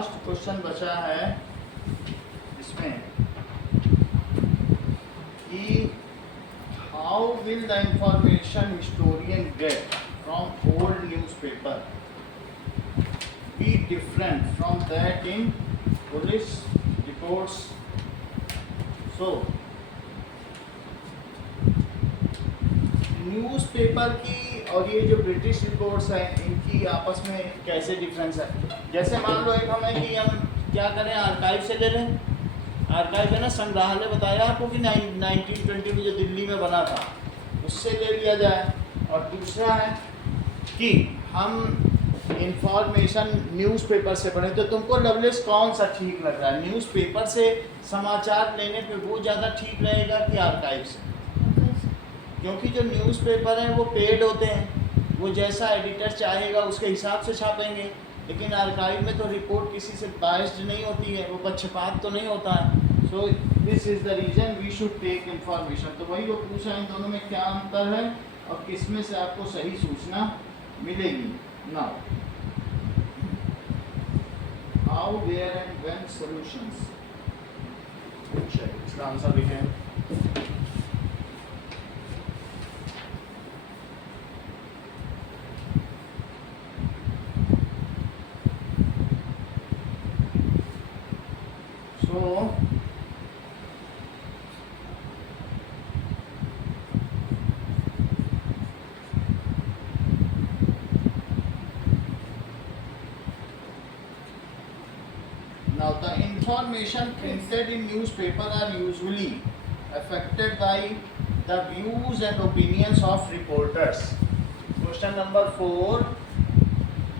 Last question बचा है इसमें कि how will the information historian get from old newspaper be different from that in police reports. So newspaper की और ये जो ब्रिटिश रिपोर्ट्स हैं इनकी आपस में कैसे डिफरेंस है। जैसे मान लो एक हमें कि हम क्या करें, आर्काइव से ले लें। आर्काइव है ना, संग्रहालय बताया आपको कि 1920 में जो दिल्ली में बना था उससे ले लिया जाए। और दूसरा है कि हम इंफॉर्मेशन न्यूज़पेपर से पढ़ें। तो तुमको लवलेस कौन सा ठीक लग रहा है, न्यूज़पेपर से समाचार लेने पे वो ज़्यादा ठीक रहेगा कि आर्काइव से? क्योंकि जो न्यूज़पेपर हैं वो पेड होते हैं, वो जैसा एडिटर चाहेगा उसके हिसाब से छापेंगे। लेकिन आर्काइव में तो रिपोर्ट किसी से बाइस्ड नहीं होती है, वो पक्षपात तो नहीं होता है। So this is the reason we should take information. तो वही वो पूछा इन दोनों में क्या अंतर है और किसमें से आपको सही सूचना मिलेगी। Now how, where and when solutions. इसका आंसर लिखें। So now the information printed in newspaper are usually affected by the views and opinions of reporters. Question number 4,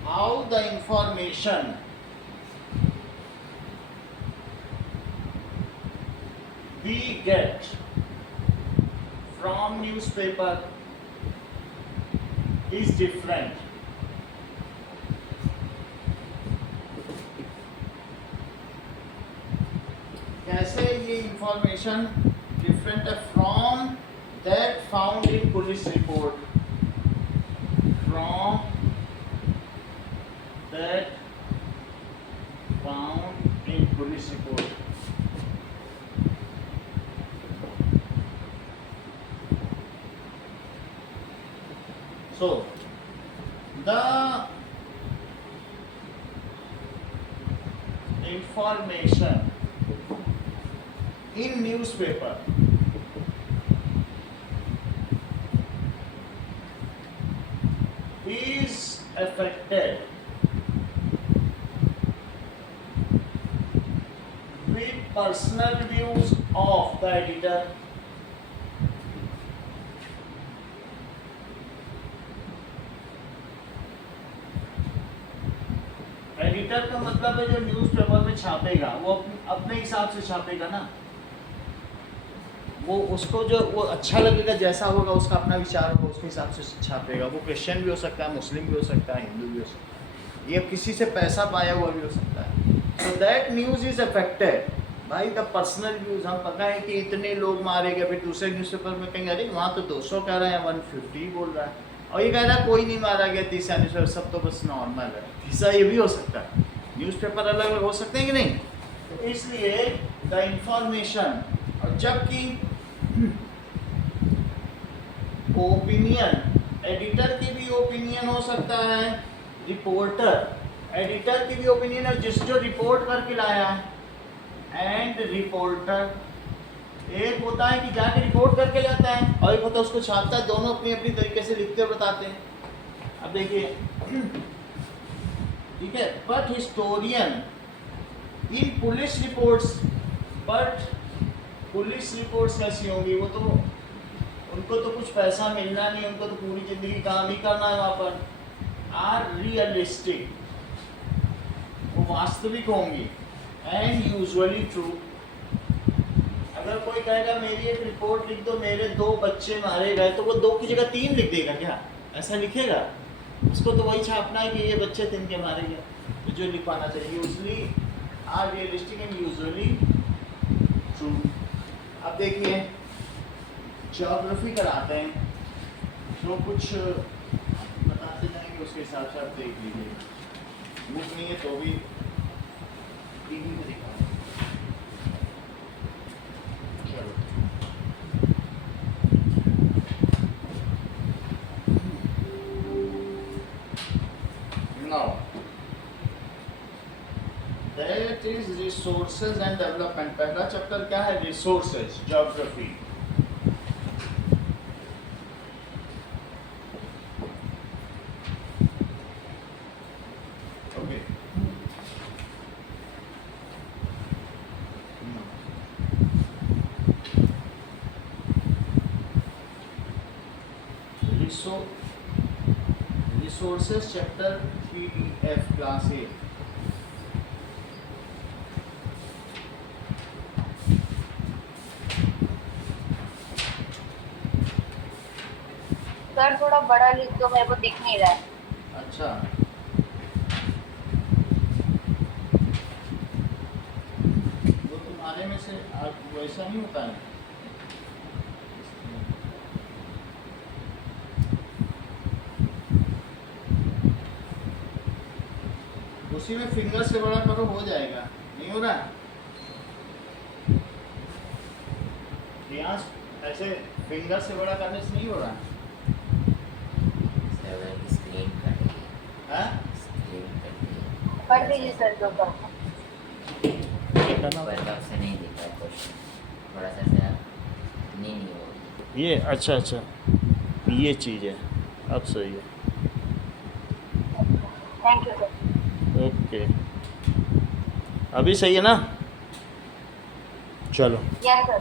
how the information we get from newspaper is different. कैसे ये information different है from that found in police report, from that found in police report. So the information in newspaper is affected with personal views of the editor, editor का मतलब है जो newspaper में छापेगा वो अपने हिसाब से छापेगा ना, वो उसको जो वो अच्छा लगेगा जैसा होगा उसका अपना विचार होगा उसके हिसाब से छापेगा। वो क्रिश्चियन भी हो सकता है, मुस्लिम भी हो सकता है, हिंदू भी हो सकता है, ये किसी से पैसा पाया हुआ भी हो सकता है। So that news is affected भाई द पर्सनल व्यूज। हम पता है कि इतने लोग मारे गए, फिर दूसरे न्यूज़पेपर में कहेंगे अरे वहाँ तो 200 कह रहे हैं, 150 बोल रहा है, और ये कह रहा है कोई नहीं मारा गया, तीसरा न्यूज़पेपर सब तो बस नॉर्मल है। तीसरा ये भी हो सकता है, न्यूज़पेपर अलग अलग हो सकते हैं कि नहीं। तो इसलिए द इंफॉर्मेशन, और जबकि ओपिनियन, एडिटर की भी ओपिनियन हो सकता है, रिपोर्टर एडिटर की भी ओपिनियन है जिस जो रिपोर्ट करके लाया है, एंड रिपोर्टर एक होता है कि जाके रिपोर्ट करके लाता है और एक होता है उसको छापता है। दोनों अपनी अपनी तरीके से लिखते और बताते हैं। अब देखिए ठीक है, but historian in police reports, but police reports कैसी होंगी, वो तो उनको तो कुछ पैसा मिलना नहीं, उनको तो पूरी जिंदगी काम ही करना है वहाँ पर। आर रियलिस्टिक, वो वास्तविक होंगी, एंड यूजुअली ट्रू। अगर कोई कहेगा मेरी एक रिपोर्ट लिख दो, मेरे 2 बच्चे मारे गए, तो वो 2 की जगह 3 लिख देगा क्या? ऐसा लिखेगा? उसको तो वही छापना है कि ये बच्चे 3 के मारे गए, तो जो लिखवाना चाहिए usually are realistic and usually true. अब देखिए ज्योग्राफी कराते हैं, जो कुछ बताते जाएंगे उसके हिसाब से आप देख लीजिए। बुक नहीं है तो भी that is resources and development. पहला चैप्टर क्या है? Resources, geography. Okay, resources chapter 3F class 8। Sir थोड़ा बड़ा लिख दो, मेरे को दिख नहीं रहा है। अच्छा, वो तुम्हारे में से वैसा नहीं होता है। उसी में फिंगर से बड़ा करो, हो जाएगा। नहीं हो रहा रियाज? ऐसे फिंगर से बड़ा करने से नहीं हो रहा स्क्रीन कट गई, है? स्क्रीन कट गई। कर दीजिए सर, जो कर बर्दाश्त से नहीं दिख रहा है क्वेश्चन, थोड़ा सा ऐसा नहीं हो। ये अच्छा अच्छा, ये चीज़ है, अब सही है। Thank you sir. ओके, अभी सही है ना? चलो यस सर।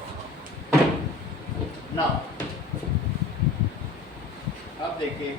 ना, अब देखिए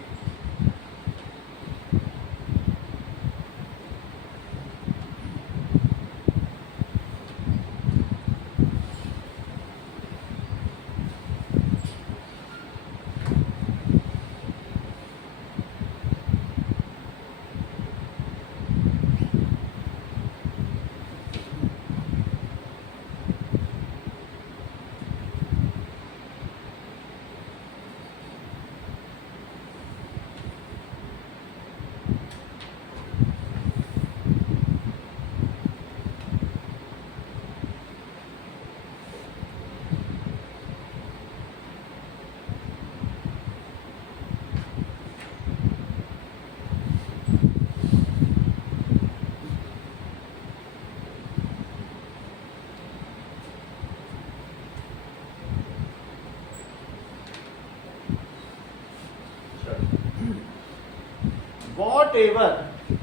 whatever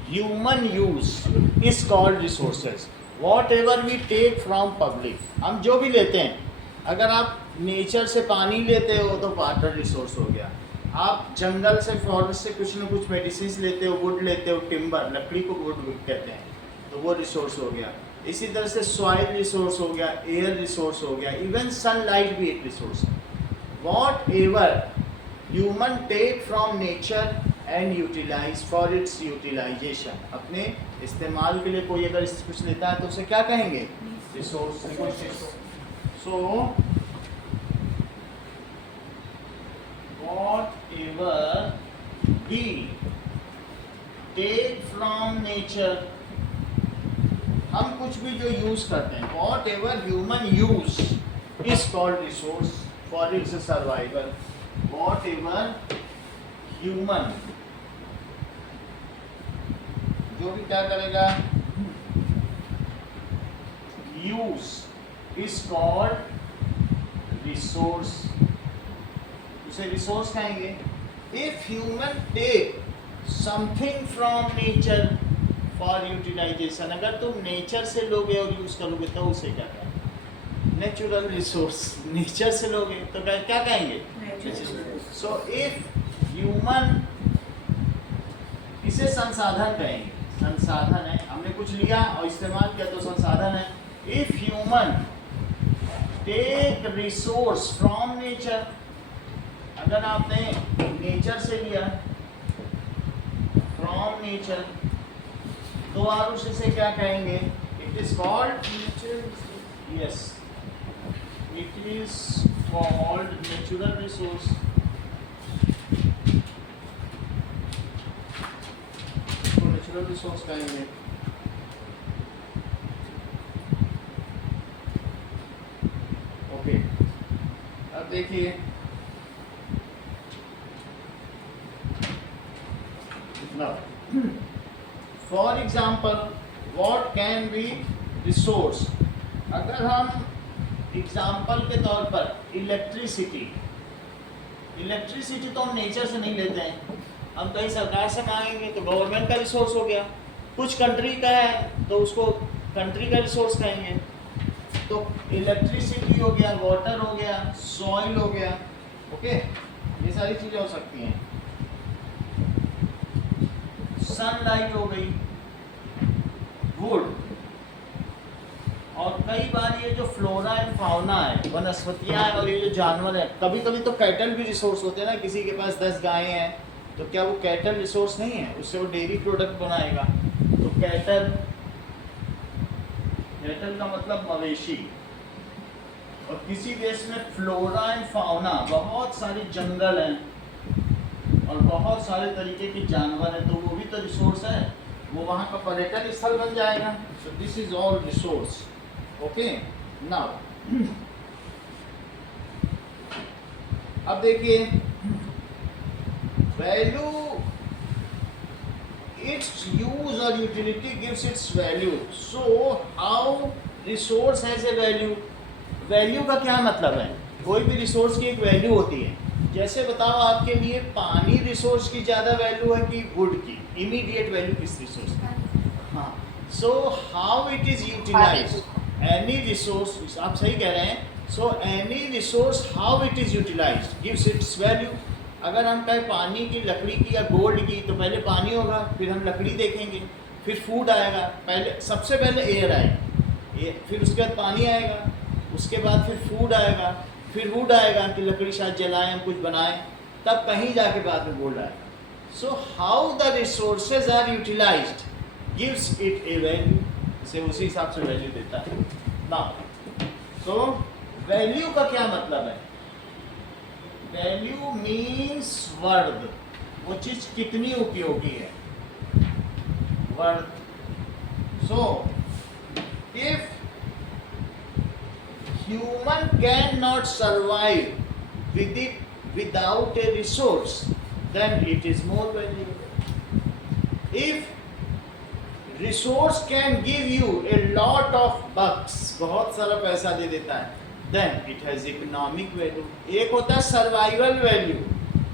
human use is called resources, whatever we take from public। हम जो भी लेते हैं, अगर आप नेचर से पानी लेते हो तो वाटर रिसोर्स हो गया। आप जंगल से, फॉरेस्ट से कुछ ना कुछ मेडिसिन लेते हो, वुड लेते हो, टिम्बर, लकड़ी को वुड कहते हैं, तो वो रिसोर्स हो गया। इसी तरह से सॉइल रिसोर्स हो गया, एयर रिसोर्स हो गया, इवन सनलाइट भी एक रिसोर्स है। Whatever human take from nature and utilize for its utilization, अपने इस्तेमाल के लिए कोई अगर कुछ लेता है तो उसे क्या कहेंगे? Resource. So whatever we take from nature, हम कुछ भी जो यूज करते हैं, whatever human use is called resource for its survival। whatever human, जो भी क्या करेगा, use is called resource, उसे रिसोर्स कहेंगे। If human take something from nature for utilization, अगर तुम नेचर से लोगे और यूज करोगे तो उसे क्या कहेंगे? Natural resource. नेचर से लोगे तो क्या कहेंगे? सो इफ ह्यूमन, इसे संसाधन कहेंगे। संसाधन है, हमने कुछ लिया और इस्तेमाल किया तो संसाधन है। If human take resource from nature, अगर आपने नेचर से लिया, फ्रॉम नेचर, तो आप उसे क्या कहेंगे? It is called, yes, it is called natural resource. तो नेचुरल रिसोर्स कहेंगे। ओके, अब देखिए Now, for example, what can be resource. अगर हम एग्जाम्पल के तौर पर इलेक्ट्रिसिटी तो हम नेचर से नहीं लेते हैं, हम कहीं सरकार से मांगेंगे तो गवर्नमेंट का रिसोर्स हो गया, कुछ कंट्री का है तो उसको कंट्री का रिसोर्स कहेंगे। तो इलेक्ट्रिसिटी हो गया, वाटर हो गया, सॉइल हो गया, ओके, ये सारी चीज़ें हो सकती हैं। सनलाइट हो गई, वुड, और कई बार ये जो फ्लोरा एंड फाउना है, वनस्पतियाँ हैं और ये जो जानवर है, कभी कभी तो कैटल भी रिसोर्स होते हैं ना। किसी के पास 10 गायें हैं तो क्या वो कैटल रिसोर्स नहीं है, उससे वो डेयरी प्रोडक्ट बनाएगा। तो कैटल का मतलब मवेशी। और किसी देश में फ्लोरा एंड फाउना, बहुत सारी जंगल हैं और बहुत सारे तरीके के जानवर हैं, तो वो भी तो रिसोर्स है, वो वहाँ का पर्यटन स्थल बन जाएगा। So this is all resource, okay. Now अब देखिए, value its use or utility gives its value. So how resource has a value? Value का क्या मतलब है? कोई भी रिसोर्स की एक वैल्यू होती है। जैसे बताओ, आपके लिए पानी रिसोर्स की ज़्यादा वैल्यू है कि वुड की? इमीडिएट वैल्यू किस रिसोर्स की? हाँ। So how it is utilize, any resource, आप सही कह रहे हैं। So any resource how it is utilize gives its value. अगर हम कहें पानी की, लकड़ी की या गोल्ड की, तो पहले पानी होगा, फिर हम लकड़ी देखेंगे, फिर फूड आएगा, पहले सबसे पहले एयर आएगा, फिर उसके बाद पानी आएगा, उसके बाद फिर फूड आएगा, फिर वुड आएगा कि लकड़ी शायद जलाएं, हम कुछ बनाएं, तब कहीं जाके बाद में गोल्ड आएगा। So how the resources are utilized gives it a value, इसे उसी हिसाब से वैल्यू देता है ना। सो वैल्यू का क्या मतलब है? वैल्यू मीन्स वर्थ, वो चीज कितनी उपयोगी है, worth. So if human can not survive with it without a resource, then it is more valuable. If resource can give you a lot of bucks, बहुत सारा पैसा दे देता है, then it has economic value। एक होता है survival value,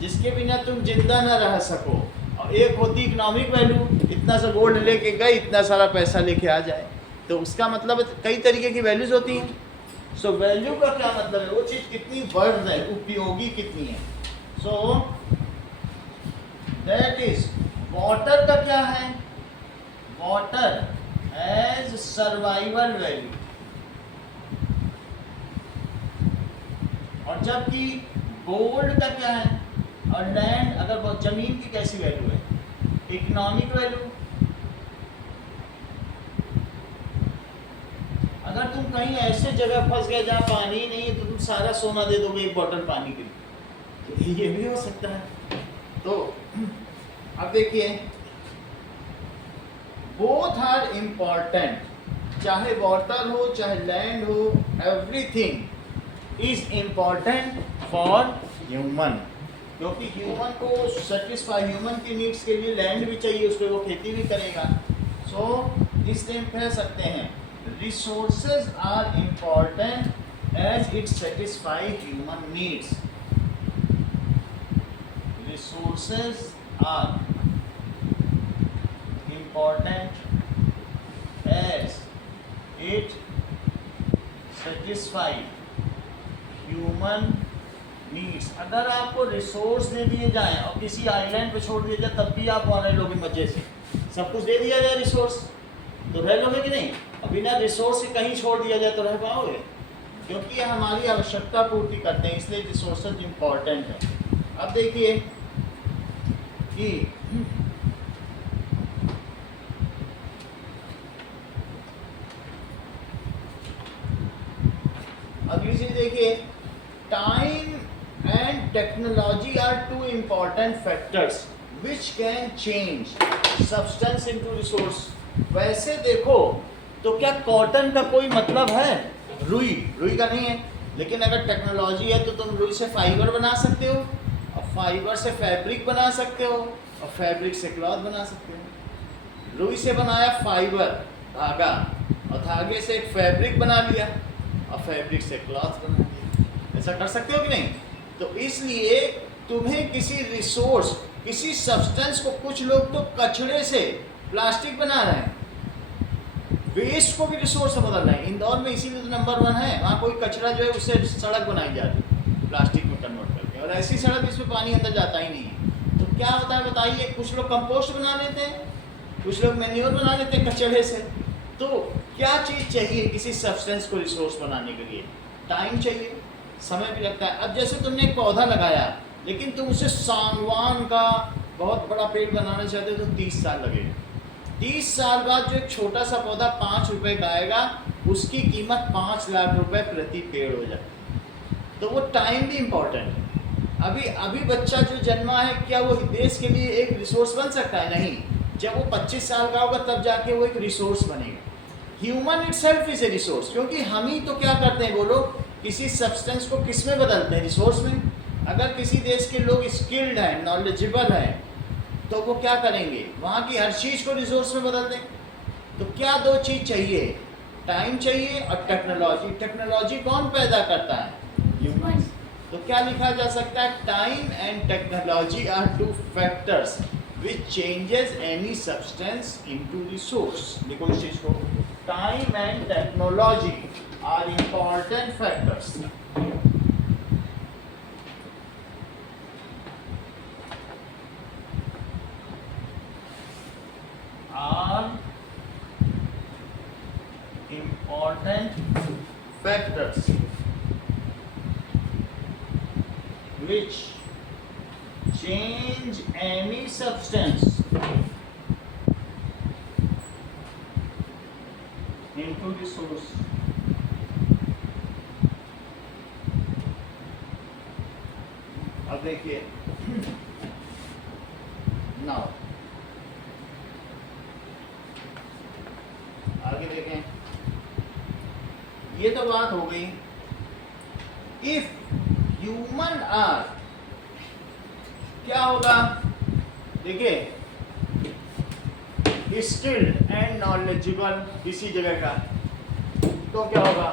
जिसके बिना तुम जिंदा न रह सको, और एक होती इकोनॉमिक वैल्यू, इतना सा गोल्ड लेके गए, इतना सारा पैसा लेके आ जाए, तो उसका मतलब कई तरीके की वैल्यूज होती हैं। सो वैल्यू का क्या मतलब है? वो चीज़ कितनी वर्थ है, उपयोगी कितनी है। सो दैट इज, वाटर का क्या है? वाटर एज सर्वाइवल वैल्यू, और जबकि गोल्ड का क्या है, और लैंड, अगर जमीन की कैसी वैल्यू है? Economic value. अगर तुम कहीं ऐसे जगह फंस गए जहाँ पानी ही नहीं है, तो तुम सारा सोना दे दोगे एक बॉटल पानी के लिए, ये भी हो सकता है। तो अब देखिए, बोथ आर इम्पॉर्टेंट, चाहे वाटर हो चाहे लैंड हो, everything is important for human, क्योंकि ह्यूमन को सेटिस्फाई, ह्यूमन की नीड्स के लिए लैंड भी चाहिए, उस पर वो खेती भी करेगा। सो इसलिए हम कह सकते हैं resources are important as it satisfy human needs. Resources are important as it satisfy human needs. अगर आपको रिसोर्स दे दिए जाएं और किसी आइलैंड पे छोड़ दिया जाए, तब भी आप वहाँ रह लोगे मजे से। सब कुछ दे दिया जाए रिसोर्स, तो रह लोगे कि नहीं? और बिना रिसोर्स से कहीं छोड़ दिया जाए तो रह पाओगे? क्योंकि ये हमारी आवश्यकता पूर्ति करते हैं, इसलिए रिसोर्सेज इम्पॉर्टेंट है। अब देखिए कि अगली चीज देखिए, time and technology are two important factors which can change substance into resource. वैसे देखो तो क्या कॉटन का कोई मतलब है? रुई का नहीं है, लेकिन अगर टेक्नोलॉजी है तो तुम रुई से फाइबर बना सकते हो, और फाइबर से फैब्रिक बना सकते हो, और फैब्रिक से क्लॉथ बना सकते हो। रुई से बनाया फाइबर, धागा, और धागे से एक फैब्रिक बना लिया और फैब्रिक से क्लॉथ बना लिया। ऐसा कर सकते हो कि नहीं? तो इसलिए तुम्हें किसी रिसोर्स, किसी सब्सटेंस को, कुछ लोग तो कचरे से प्लास्टिक बना रहे हैं, वेस्ट को भी रिसोर्स में बदल रहे हैं। इंदौर में इसीलिए तो नंबर 1 है, वहाँ कोई कचरा जो है उससे सड़क बनाई जा रही है प्लास्टिक में कन्वर्ट करके, और ऐसी सड़क जिसमें पानी अंदर जाता ही नहीं है। तो क्या होता है बताइए, कुछ लोग कंपोस्ट बना लेते हैं, कुछ लोग मैन्योर बना लेते हैं कचरे से। तो क्या चीज़ चाहिए किसी सब्सटेंस को रिसोर्स बनाने के लिए? टाइम चाहिए, समय भी लगता है। अब जैसे तुमने एक पौधा लगाया, लेकिन तुम उसे सागवान का बहुत बड़ा पेड़ बनाना चाहते हो तो 30 साल लगेगा। 30 साल बाद जो एक छोटा सा पौधा 5 रुपए का आएगा, उसकी कीमत 5 लाख रुपए प्रति पेड़ हो जाए। तो वो टाइम भी इम्पोर्टेंट है। अभी बच्चा जो जन्मा है, क्या वो देश के लिए एक रिसोर्स बन सकता है? नहीं। जब वो 25 साल का होगा तब जाके वो एक रिसोर्स बनेगा। Human itself is a resource, क्योंकि हम ही तो क्या करते हैं बोलो, किसी सब्सटेंस को किस में बदलते हैं? रिसोर्स में। अगर किसी देश के लोग स्किल्ड हैं, नॉलेजेबल हैं, तो वो क्या करेंगे? वहाँ की हर चीज़ को रिसोर्स में बदल देंगे। तो क्या 2 चीज़ चाहिए? टाइम चाहिए और टेक्नोलॉजी। टेक्नोलॉजी कौन पैदा करता है? ह्यूमन। तो क्या लिखा जा सकता है? Time and technology are 2 factors which changes any substance into resource. देखो इस चीज़ को, time and technology are important factors. Are important factors which change any substance into resource. अब देखिए नाउ आगे देखें, ये तो बात हो गई। इफ ह्यूमन आर, क्या होगा? देखिए, स्किल्ड एंड नॉलेजेबल किसी जगह का, तो क्या होगा?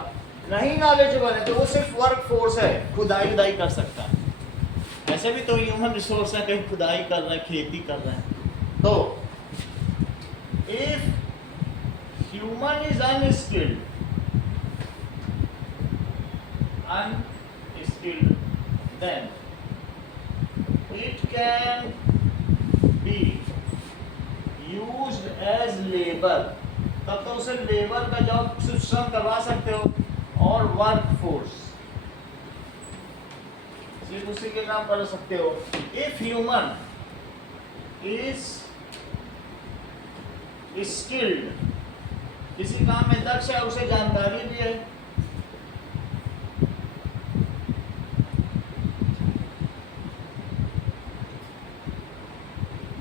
नहीं नॉलेजेबल है तो वो सिर्फ वर्क फोर्स है, खुदाई उदाई कर सकता है। ऐसे भी तो ह्यूमन रिसोर्स है, कहीं खुदाई कर रहे हैं, खेती कर रहे हैं। तो if human is unskilled, then it can be used as labor। तब तो उसे लेबर का जॉब, श्रम करवा सकते हो, और वर्क फोर्स सिर्फ उसी के काम कर सकते हो। इफ ह्यूमन इज स्किल्ड, किसी काम में दक्ष है, उसे जानकारी भी है,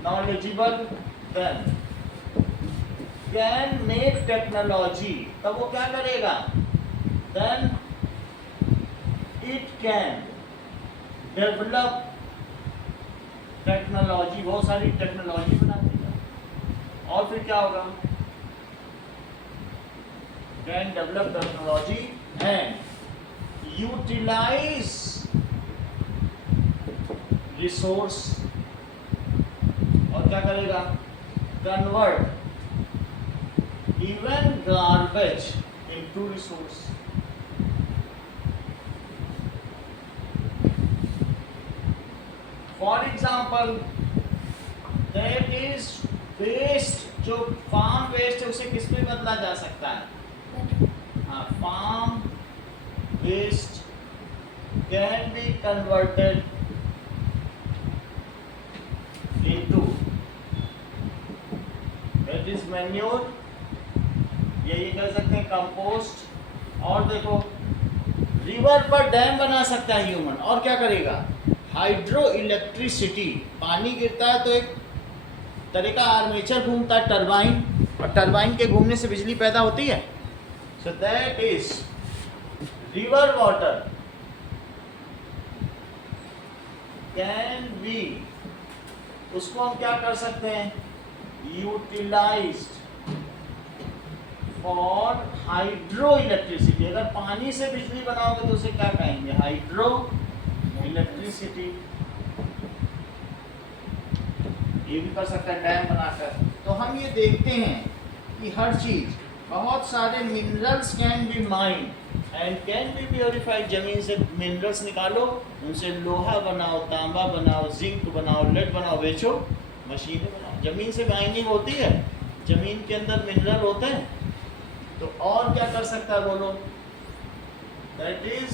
knowledgeable, then can make technology. तब वो क्या करेगा? Then it can develop technology, बहुत सारी टेक्नोलॉजी बना देगा। और फिर क्या होगा? Can develop technology and utilize resource, और क्या करेगा? Convert even garbage into resource. For example, that is waste, जो फार्म वेस्ट है उसे किस में बदला जा सकता है? हाँ, farm waste can be converted into that is manure, ये कह सकते हैं कंपोस्ट। और देखो, रिवर पर डैम बना सकता है ह्यूमन, और क्या करेगा? हाइड्रो इलेक्ट्रिसिटी, पानी गिरता है तो एक तरह का आर्मेचर घूमता है, टरबाइन, और टरबाइन के घूमने से बिजली पैदा होती है। So that is river water can be, उसको हम क्या कर सकते हैं? Utilized for hydro electricity. अगर पानी से बिजली बनाओगे तो उसे क्या कहेंगे? Hydro electricity. ये भी कर सकता है डैम बनाकर। तो हम ये देखते हैं कि हर चीज, बहुत सारे minerals can be mind and can be purified. जमीन से मिनरल्स निकालो, उनसे लोहा बनाओ, तांबा बनाओ, जिंक बनाओ, लेड बनाओ, बेचो, मशीनें बनाओ। जमीन से माइनिंग होती है, जमीन के अंदर मिनरल होते हैं। तो और क्या कर सकता है बोलो? That is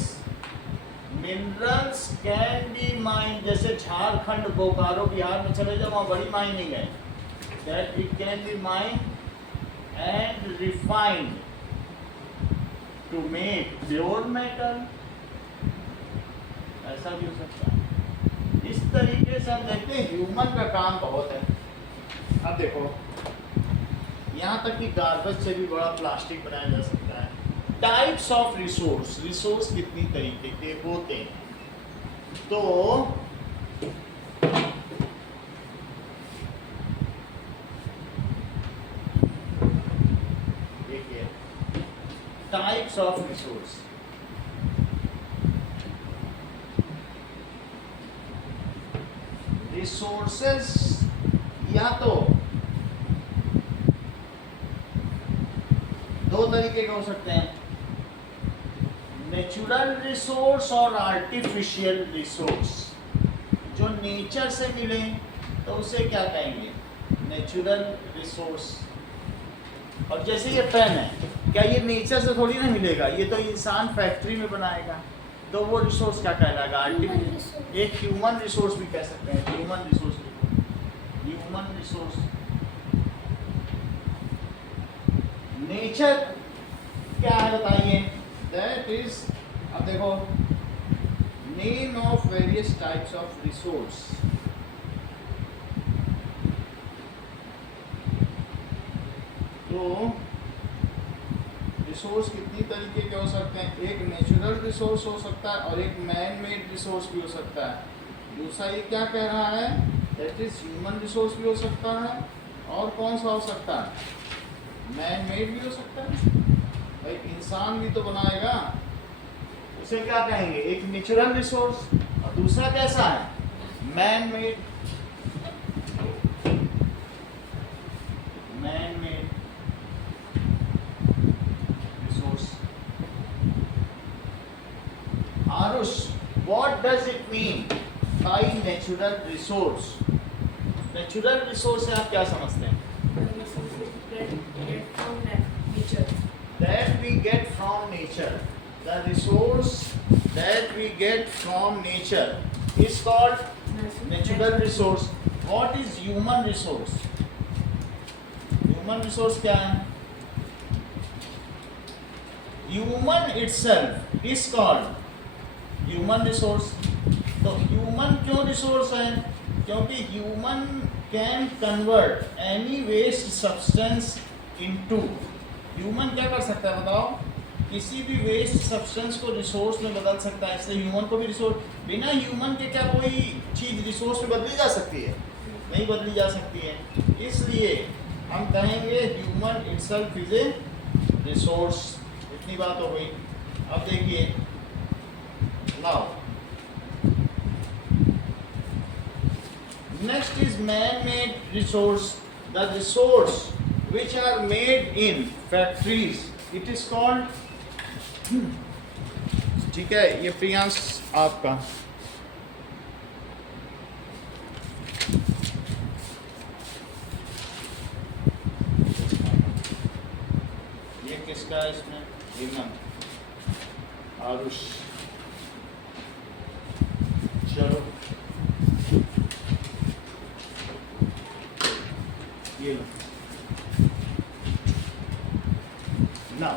minerals can be mind. जैसे झारखंड, बोकारो, बिहार में चले जाओ, वहाँ बड़ी माइनिंग है। That it can be mind and refined to make pure metal। ऐसा भी हो सकता है। इस तरीके से हम देखते हैं ह्यूमन का काम बहुत है। अब देखो, यहाँ तक कि गार्बेज से भी बड़ा प्लास्टिक बनाया जा सकता है। टाइप्स ऑफ रिसोर्स, रिसोर्स कितनी तरीके के होते हैं? तो टाइप्स ऑफ रिसोर्स, रिसोर्सेस या तो दो तरीके के हो सकते हैं, नेचुरल रिसोर्स और आर्टिफिशियल रिसोर्स। जो नेचर से मिले तो उसे क्या कहेंगे? Natural resource. और जैसे ये पेन है, क्या ये नेचर से थोड़ी ना मिलेगा, ये तो इंसान फैक्ट्री में बनाएगा, तो वो रिसोर्स क्या कहलाएगा? आर्टिफिशियल। एक ह्यूमन रिसोर्स भी कह सकते हैं, human resource. Human resource. Nature क्या है बताइए? दैट इज, अब देखो, name of various types of resource. तो रिसोर्स कितनी तरीके के हो सकते हैं? एक नेचुरल रिसोर्स हो सकता है और एक मैन मेड रिसोर्स भी हो सकता है। दूसरा ये क्या कह रहा है? दैट इज ह्यूमन रिसोर्स भी हो सकता है। और कौन सा हो सकता है? मैन मेड भी हो सकता है। भाई इंसान भी तो बनाएगा, उसे क्या कहेंगे? एक नेचुरल रिसोर्स और दूसरा कैसा है? Man made. Man made resource. Aarush, what does it mean by natural resource? Natural resource से आप क्या समझते हैं? That we get from nature. The resource that we get from nature is called natural resource. What is human resource? Human resource क्या है? Human itself is called human resource. तो human क्यों resource है? क्योंकि human can convert any waste substance into। Human क्या कर सकता है बताओ? किसी भी वेस्ट सब्सटेंस को रिसोर्स में बदल सकता है, इसलिए ह्यूमन को भी रिसोर्स। बिना ह्यूमन के क्या कोई चीज़ रिसोर्स में बदली जा सकती है? नहीं बदली जा सकती है। इसलिए हम कहेंगे human itself is a resource. इतनी बात हो गई। अब देखिए, now next is man made resource. The resource which are made in factories, it is called, ठीक है, ये प्रियांश आपका। ये किसका है इसमें? हिमन, आरुष। चलो ये लो। ना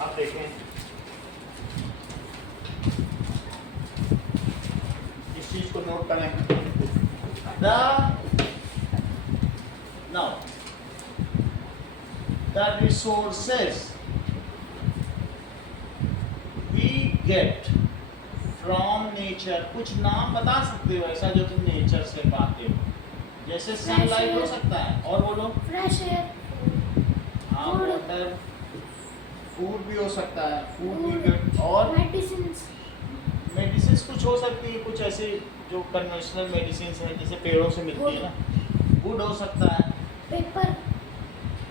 आप देखें, इस चीज को नोट करें। the resources we get from nature। कुछ नाम बता सकते हो ऐसा जो तुम नेचर से पाते हो? जैसे सनलाइट हो सकता है, और बोलो। Fresh air. हाँ Food. वाटर, फूड भी हो सकता है, फूड भी, और मेडिसिन्स, मेडिसिन कुछ हो सकती है, कुछ ऐसी जो कन्वेंशनल मेडिसिन है जैसे पेड़ों से मिलती है ना, वुड हो सकता है। पेपर,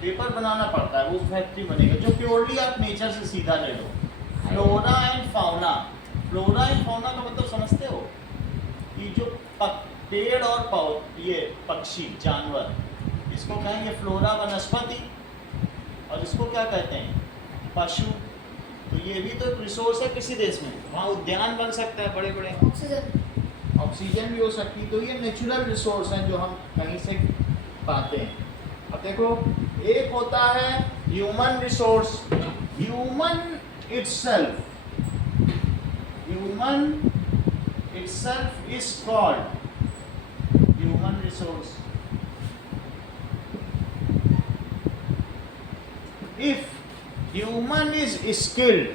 पेपर बनाना पड़ता है, वो फैक्ट्री बनेगा। जो प्योरली आप नेचर से सीधा ले लो, flora and fauna. Flora and fauna का मतलब समझते हो? कि जो पेड़ और ये पक्षी जानवर, इसको कहेंगे फ्लोरा वनस्पति, और इसको क्या कहते हैं? पशु। तो ये भी तो एक रिसोर्स है किसी देश में, वहाँ उद्यान बन सकता है बड़े बड़े, ऑक्सीजन, ऑक्सीजन भी हो सकती है। तो ये नेचुरल रिसोर्स हैं जो हम कहीं से पाते हैं। अब देखो, एक होता है human resource. Human itself, human itself is called human resource. If human is skilled,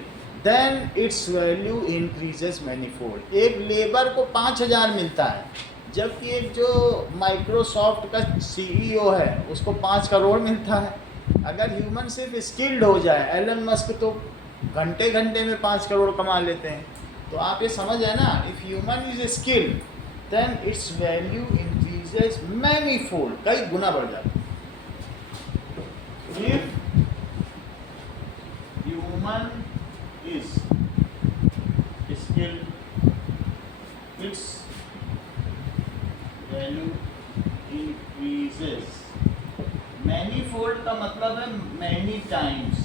then its value increases manifold. एक लेबर को 5,000 मिलता है, जबकि एक जो माइक्रोसॉफ्ट का CEO है उसको 5 करोड़ मिलता है। अगर ह्यूमन सिर्फ स्किल्ड हो जाए, एलन मस्क तो घंटे घंटे में 5 करोड़ कमा लेते हैं। तो आप ये समझ है ना, if human is skilled then its value increases manifold, कई गुना बढ़ जाता है। If human is skilled, its value increases. Manifold का मतलब है many times।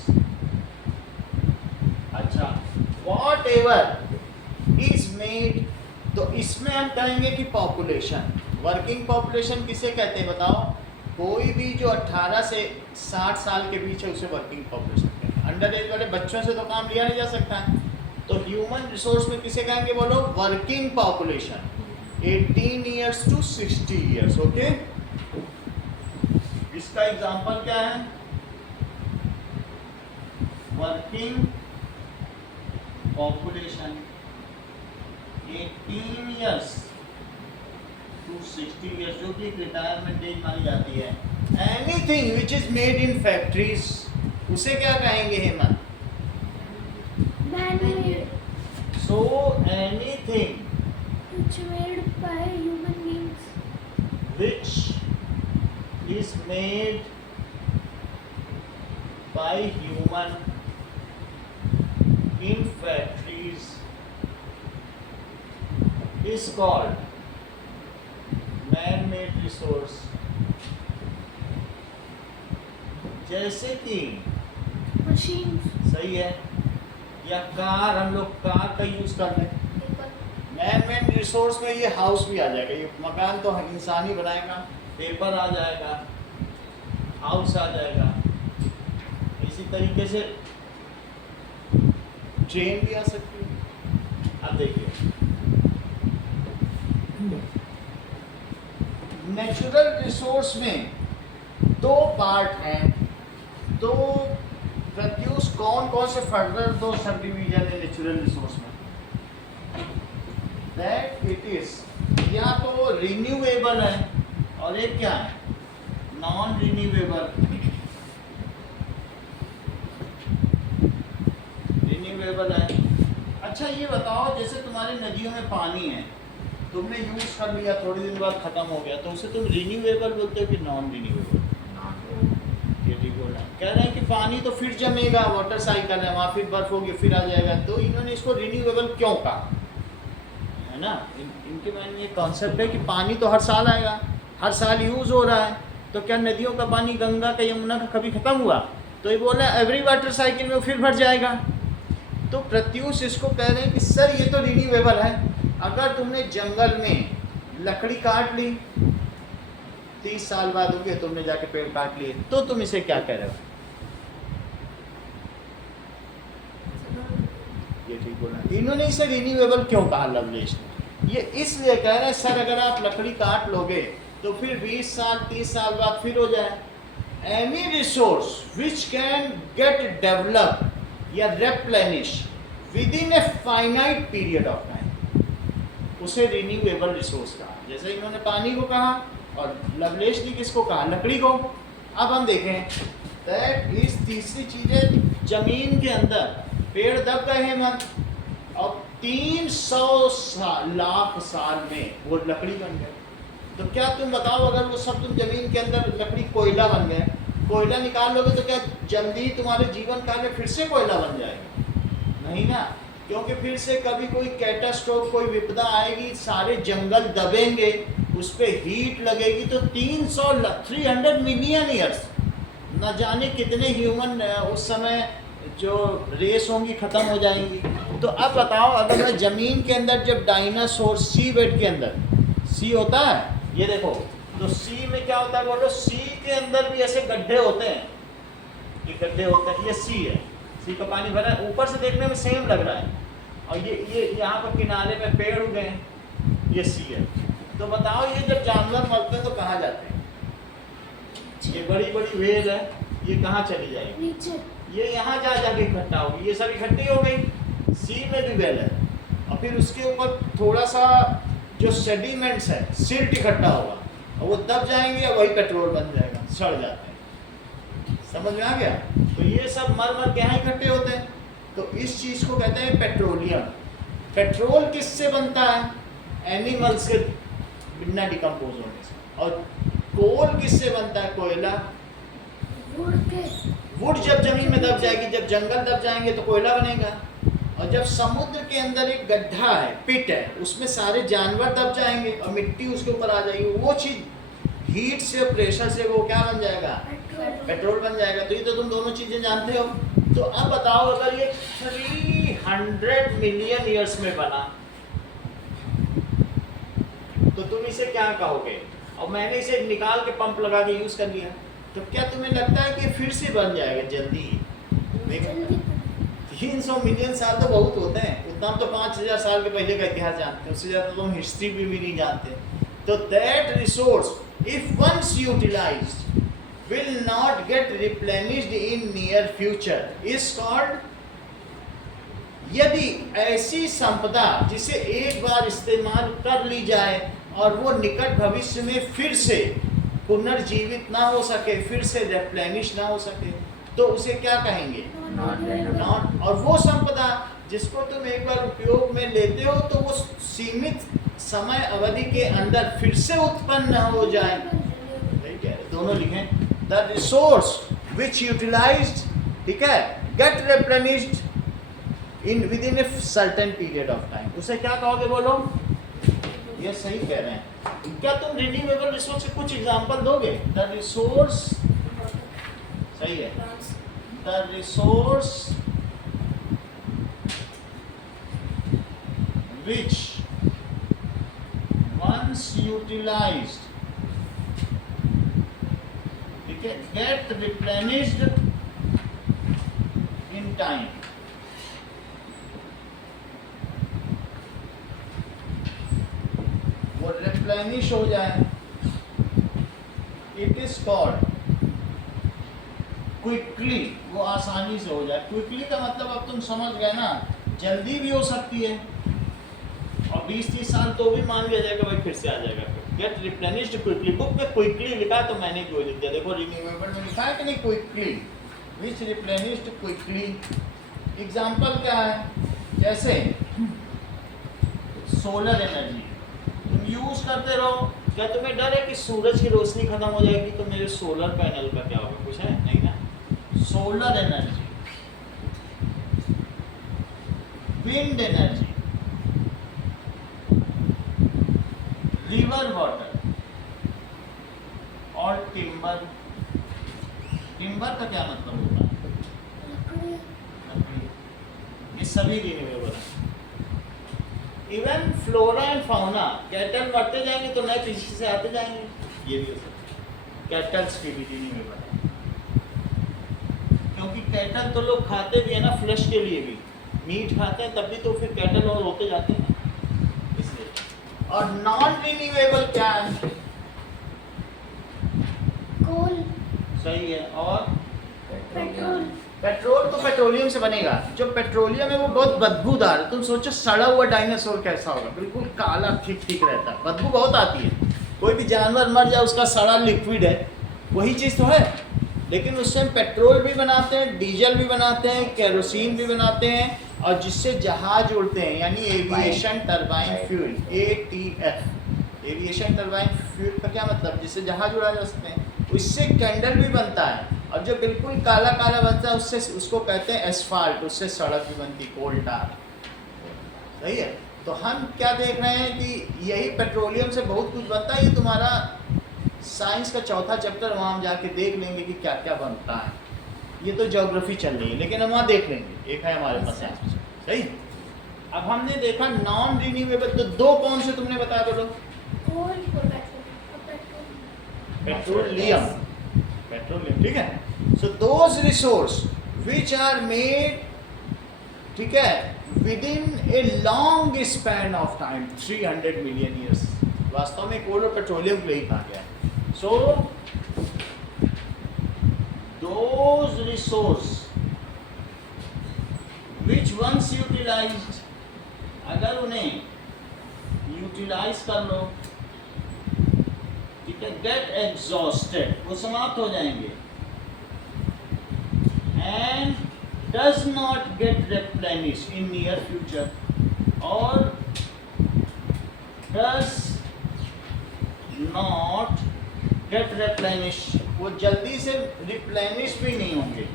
अच्छा, whatever is made, तो इसमें हम कहेंगे कि पॉपुलेशन, वर्किंग पॉपुलेशन किसे कहते हैं बताओ? कोई भी जो 18 से 60 साल के बीच है उसे वर्किंग पॉपुलेशन कहते हैं। अंडर एज वाले बच्चों से तो काम लिया नहीं जा सकता है। तो ह्यूमन रिसोर्स में किसे कहेंगे बोलो? Working population, 18 years to 60 years. Okay, इसका एग्जांपल क्या है? Working population 18 years to 60 years, जो कि रिटायरमेंट एज मानी जाती है। Anything which is made in factories, उसे क्या कहेंगे Hemant? man-made, so anything which made by human beings, which is made by human in factories is called man-made resource। जैसे कि machines, सही है, या कार, हम लोग कार का यूज कर रहे हैं। paper, मैन-मेड रिसोर्स में ये हाउस भी आ जाएगा, ये मकान तो इंसान ही बनाएगा, पेपर आ जाएगा, हाउस आ जाएगा। इसी तरीके से ट्रेन भी आ सकती है। अब देखिए, नेचुरल रिसोर्स में 2 पार्ट हैं। तो प्रत्युष कौन कौन से फर्दर 2 सब डिवीजन है नेचुरल रिसोर्स में? दैट इट इज या तो रिन्यूएबल है और एक क्या है? Non renewable. रिन्यूएबल है। अच्छा ये बताओ, जैसे तुम्हारी नदियों में पानी है, तुमने यूज कर लिया, थोड़ी दिन बाद खत्म हो गया, तो उसे तुम रिन्यूएबल बोलते हो कि नॉन रिन्यूएबल? ये ठीक बोल रहा है। कह रहे हैं कि पानी तो फिर जमेगा, वाटर साइकिल है, वहाँ फिर बर्फ होगी, फिर आ जाएगा। तो इन्होंने इसको रिन्यूएबल क्यों कहा है ना? इनके माइंड में ये कॉन्सेप्ट है कि पानी तो हर साल आएगा, हर साल यूज हो रहा है, तो क्या नदियों का पानी गंगा का यमुना का कभी खत्म हुआ? तो ये बोल रहा है एवरी वाटर साइकिल में फिर भर जाएगा। तो प्रत्युष इसको कह रहे हैं कि सर ये तो रिन्यूएबल है। अगर तुमने जंगल में लकड़ी काट ली, 30 साल बाद हो गए, तुमने जाके पेड़ काट लिए, तो तुम इसे क्या कह रहे हो? ये ठीक बोला। इन्होंने इसे रिन्यूएबल क्यों कहा लवलेश ने? ये इसलिए कह रहे हैं सर अगर आप लकड़ी काट लोगे तो फिर 20 साल 30 साल बाद फिर हो जाए। Any resource which can get develop या replenish within a finite period of time, उसे रिन्यूएबल रिसोर्स कहा। जैसे इन्होंने पानी को कहा और लवलेश ने किसको कहा? लकड़ी को। अब हम देखें दैट इज तीसरी चीज है, जमीन के अंदर पेड़ दब गए हैं मन, अब 300 लाख साल में वो लकड़ी बन गए। तो क्या तुम बताओ, अगर वो सब तुम जमीन के अंदर लकड़ी कोयला बन गए, कोयला निकाल लोगे तो क्या जल्दी तुम्हारे जीवन काल में फिर से कोयला बन जाएगा? नहीं ना, क्योंकि फिर से कभी कोई कैटास्ट्रोफ, कोई विपदा आएगी, सारे जंगल दबेंगे, उस पर हीट लगेगी, तो 300 मिलियन ईयर्स, न जाने कितने ह्यूमन उस समय जो रेस होंगी ख़त्म हो जाएंगी। तो अब बताओ, अगर मैं ज़मीन के अंदर जब डायनासोर सी बेड के अंदर, सी होता है ये देखो, तो सी में क्या होता है बोलो, सी के अंदर भी ऐसे गड्ढे होते हैं, ये गड्ढे होते हैं, ये सी है, सी का पानी भरा है, ऊपर से देखने में सेम लग रहा है, और ये यहाँ पर किनारे में पेड़ उगे हैं, ये सी है। तो बताओ, ये जब जानवर मरते हैं तो कहाँ जाते हैं? ये बड़ी बड़ी व्हेल है, ये कहाँ चली जाएगी? नीचे। ये यहाँ जा जाके इकट्ठा होगी, ये सब इकट्ठी हो गई, सी में भी वेल है, और फिर उसके ऊपर थोड़ा सा जो सेडिमेंट्स है, सिल्ट इकट्ठा होगा, और वो दब जाएंगे और वही पेट्रोल बन जाएगा, सड़ जाते हैं। समझ में आ गया? तो ये सब मर मर के यहाँ इकट्ठे होते हैं, तो इस चीज़ को कहते हैं पेट्रोलियम। पेट्रोल किससे बनता है? एनिमल से बिना डिकम्पोज होने से। और कोल किससे बनता है? कोयला। वुड के। वुड जब जमीन में दब जाएगी, जब जंगल दब जाएंगे तो कोयला बनेगा। और जब समुद्र के अंदर एक गड्ढा है, पिट है, उसमें सारे जानवर दब जाएंगे और मिट्टी उसके ऊपर आ जाएगी, वो चीज हीट से, प्रेशर से वो क्या बन जाएगा? पेट्रोल बन जाएगा। तो ये तो तुम दोनों चीजें जानते हो। तो अब बताओ, अगर ये 300 मिलियन ईयर्स में बना तो तुम इसे क्या कहोगे? और मैंने इसे निकाल के पंप लगा के यूज कर लिया, तो क्या तुम्हें लगता है कि फिर से बन जाएगा जल्दी? 300 मिलियन साल तो बहुत होते हैं, उतना तो 5000 साल के पहले का इतिहास जानते हैं, उससे ज़्यादा तुम हिस्ट्री भी नहीं जानते। तो that resource if once utilized will not get replenished in near future is called, यदि ऐसी संपदा जिसे एक बार इस्तेमाल कर ली जाए और वो निकट भविष्य में फिर से पुनर्जीवित ना हो सके, फिर से रिप्लेनिश ना हो सके, तो उसे क्या कहेंगे? नॉट। और वो संपदा जिसको तुम एक बार उपयोग में लेते हो तो वो सीमित समय अवधि के अंदर फिर से उत्पन्न हो जाए, दोनों लिखें। The resource which utilized, ठीक है, get replenished in within a certain period of time, उसे क्या कहोगे बोलो? ये सही कह रहे हैं। क्या तुम रिन्यूएबल रिसोर्स के कुछ एग्जांपल दोगे? The resource, सही है, the resource which once utilized get replenished in time, वो replenish हो जाए, it is called quickly, वो आसानी से हो जाए। quickly का मतलब अब तुम समझ गए ना, जल्दी भी हो सकती है और 20-30 साल तो भी मान लिया जाएगा भाई फिर से आ जाएगा। गेट रिप्लेनिश्ड क्विकली, बुक में क्विकली लिखा है तो मैंने क्यों लिख दिया? देखो रिन्यूएबल में लिखा है कि नहीं, क्विकली, विच रिप्लेनिश्ड क्विकली। एग्जांपल क्या है? जैसे सोलर एनर्जी तुम यूज करते रहो, क्या तुम्हें डर है कि सूरज की रोशनी खत्म हो जाएगी तो मेरे सोलर पैनल का क्या होगा? कुछ है नहीं ना। Solar energy, wind energy, river water और टिम्बर। टिम्बर का क्या मतलब होता है? लकड़ी। ये सभी रिन्यूएबल है। Even flora and fauna, cattle बढ़ते जाएंगे तो नए पीछे से आते जाएंगे, ये भी हो सकता है। कैटल्स की भी रिन्यूएबल है, क्योंकि कैटल तो लोग खाते भी है ना, फ्लैश के लिए भी मीट खाते हैं, तब भी तो फिर कैटल और होते जाते हैं इसलिए। और नॉन रिन्यूएबल क्या है? कोल। सही है। और पेट्रोल। पेट्रोल तो पेट्रोलियम से बनेगा। जो पेट्रोलियम है वो बहुत बदबूदार है। तुम सोचो सड़ा हुआ डायनासोर कैसा होगा, बिल्कुल काला ठीक ठीक रहता है, बदबू बहुत आती है। कोई भी जानवर मर जाए उसका सड़ा लिक्विड है, वही चीज़ तो है। लेकिन उससे हम पेट्रोल भी बनाते हैं, डीजल भी बनाते हैं, केरोसिन भी बनाते हैं, और जिससे जहाज उड़ते हैं, यानी aviation turbine fuel, ATF। Aviation turbine fuel का क्या मतलब, जिससे जहाज उड़ाए जा सकते हैं। उससे कैंडल भी बनता है, और जो बिल्कुल काला काला बनता है उससे, उसको कहते हैं एस्फाल्ट, उससे सड़क भी बनती, कोल टार। सही है। तो हम क्या देख रहे हैं कि यही पेट्रोलियम से बहुत कुछ बनता है। ये तुम्हारा साइंस का चौथा चैप्टर, वहाँ हम जाके देख लेंगे कि क्या क्या बनता है। ये तो ज्योग्राफी चल रही है, लेकिन हम वहाँ देख लेंगे, एक है हमारे पास है। सही। अब हमने देखा नॉन रिन्यूएबल, तो दो कौन से तुमने बताया बोलो? कोल और पेट्रोल। पेट्रोलियम, पेट्रोलियम, ठीक है। So those resource which are made, ठीक है, within a long span of time, 300 million years. वास्तव में कोल और पेट्रोलियम को ही कहा गया है। So those resource which once utilized, अगर उन्हें यूटिलाइज कर लो, ठीक है, गेट एग्जॉस्टेड, वो समाप्त हो जाएंगे, and does not gate replenish in near future, और डज नॉट गेट रिप्लेनिश, वो जल्दी से रिप्लेनिश भी नहीं होंगे।